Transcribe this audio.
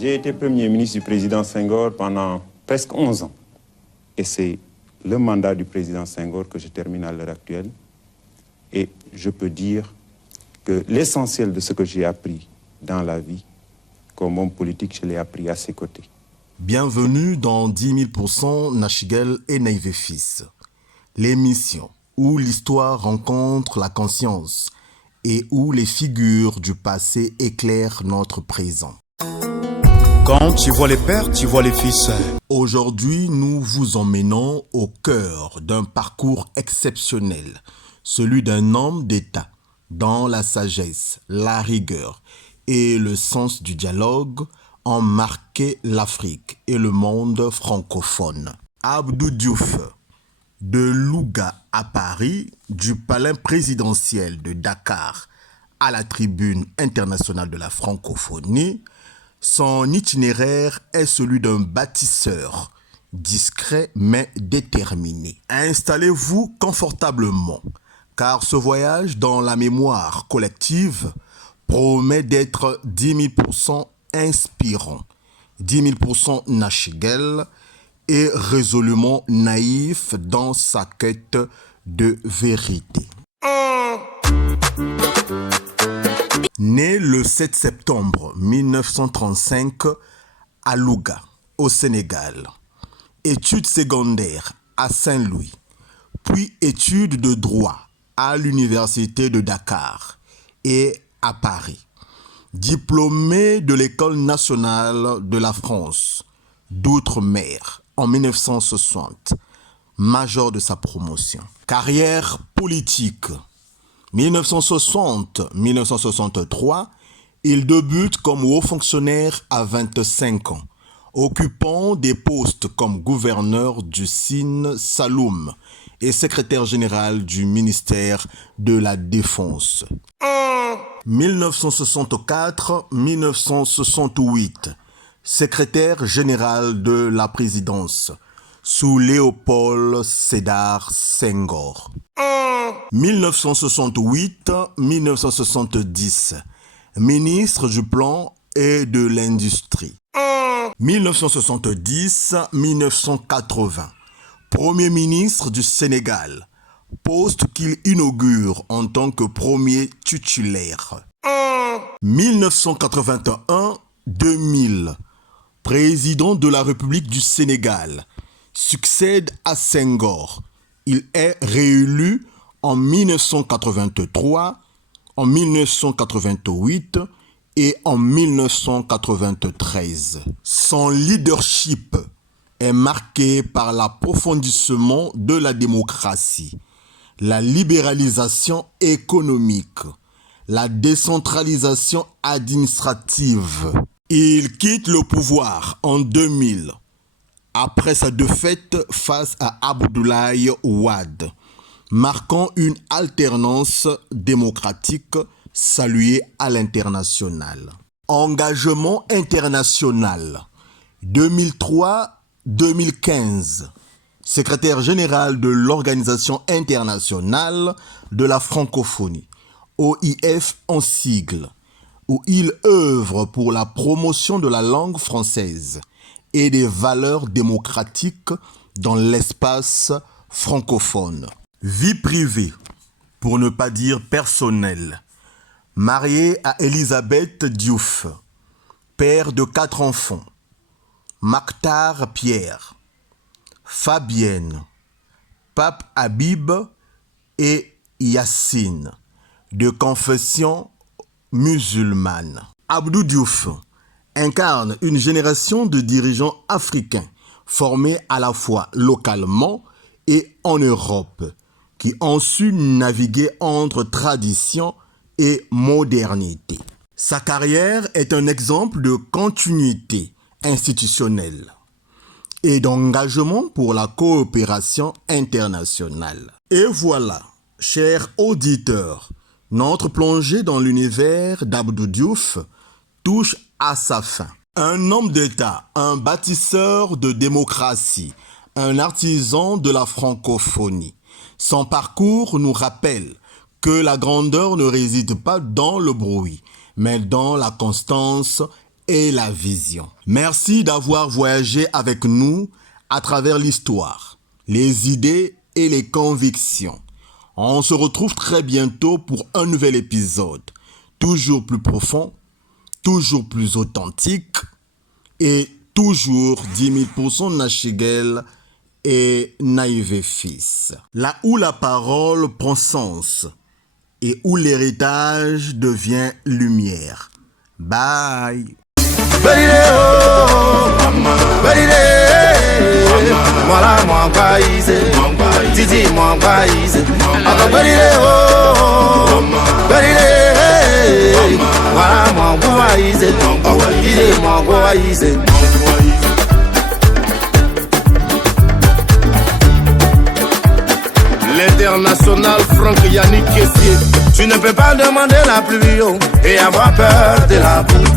J'ai été Premier ministre du président Senghor pendant presque 11 ans. Et c'est le mandat du président Senghor que je termine à l'heure actuelle. Et je peux dire que l'essentiel de ce que j'ai appris dans la vie, comme homme politique, je l'ai appris à ses côtés. Bienvenue dans 10 000% Nachiguel et Naïvé Fils, l'émission où l'histoire rencontre la conscience et où les figures du passé éclairent notre présent. Quand tu vois les pères, tu vois les fils. Aujourd'hui, nous vous emmenons au cœur d'un parcours exceptionnel, celui d'un homme d'État, dans la sagesse, la rigueur et le sens du dialogue, ont marqué l'Afrique et le monde francophone. Abdou Diouf, de Louga à Paris, du palais présidentiel de Dakar à la tribune internationale de la francophonie, son itinéraire est celui d'un bâtisseur, discret mais déterminé. Installez-vous confortablement, car ce voyage dans la mémoire collective promet d'être 10 000% inspirant, 10 000% Nachiguel et résolument naïf dans sa quête de vérité. Né le 7 septembre 1935 à Louga, au Sénégal, études secondaires à Saint-Louis, puis études de droit à l'université de Dakar et à Paris. Diplômé de l'École nationale de la France d'outre-mer en 1960, major de sa promotion. Carrière politique. 1960-1963, il débute comme haut fonctionnaire à 25 ans, occupant des postes comme gouverneur du Sine Saloum et secrétaire général du ministère de la Défense. 1964-1968, secrétaire général de la présidence sous Léopold Sédar Senghor. 1968-1970, ministre du Plan et de l'Industrie. 1970-1980, Premier ministre du Sénégal, poste qu'il inaugure en tant que premier titulaire. 1981-2000, président de la République du Sénégal, succède à Senghor. Il est réélu en 1983, en 1988 et en 1993. Son leadership est marqué par l'approfondissement de la démocratie, la libéralisation économique, la décentralisation administrative. Il quitte le pouvoir en 2000, après sa défaite face à Abdoulaye Wade, marquant une alternance démocratique saluée à l'international. Engagement international. 2003-2015, secrétaire général de l'Organisation internationale de la francophonie, OIF en sigle, où il œuvre pour la promotion de la langue française et des valeurs démocratiques dans l'espace francophone. Vie privée, pour ne pas dire personnelle. Marié à Elisabeth Diouf, père de 4 enfants. Maktar Pierre, Fabienne, Pape Habib et Yassine, de confession musulmane. Abdou Diouf incarne une génération de dirigeants africains formés à la fois localement et en Europe, qui ont su naviguer entre tradition et modernité. Sa carrière est un exemple de continuité institutionnelle et d'engagement pour la coopération internationale. Et voilà, chers auditeurs, notre plongée dans l'univers d'Abdou Diouf touche à sa fin. Un homme d'État, un bâtisseur de démocratie, un artisan de la francophonie. Son parcours nous rappelle que la grandeur ne réside pas dans le bruit, mais dans la constance et la vision. Merci d'avoir voyagé avec nous à travers l'histoire, les idées et les convictions. On se retrouve très bientôt pour un nouvel épisode, toujours plus profond, toujours plus authentique et toujours 10 000% Nachigel et Naïvé fils. Là où la parole prend sens et où l'héritage devient lumière. Bye. Voilà mon pays, Didi mon pays, voilà mon pays, Didi mon pays. L'international Franck Yannick Kessier. Tu ne peux pas demander la pluie et avoir peur de la boue.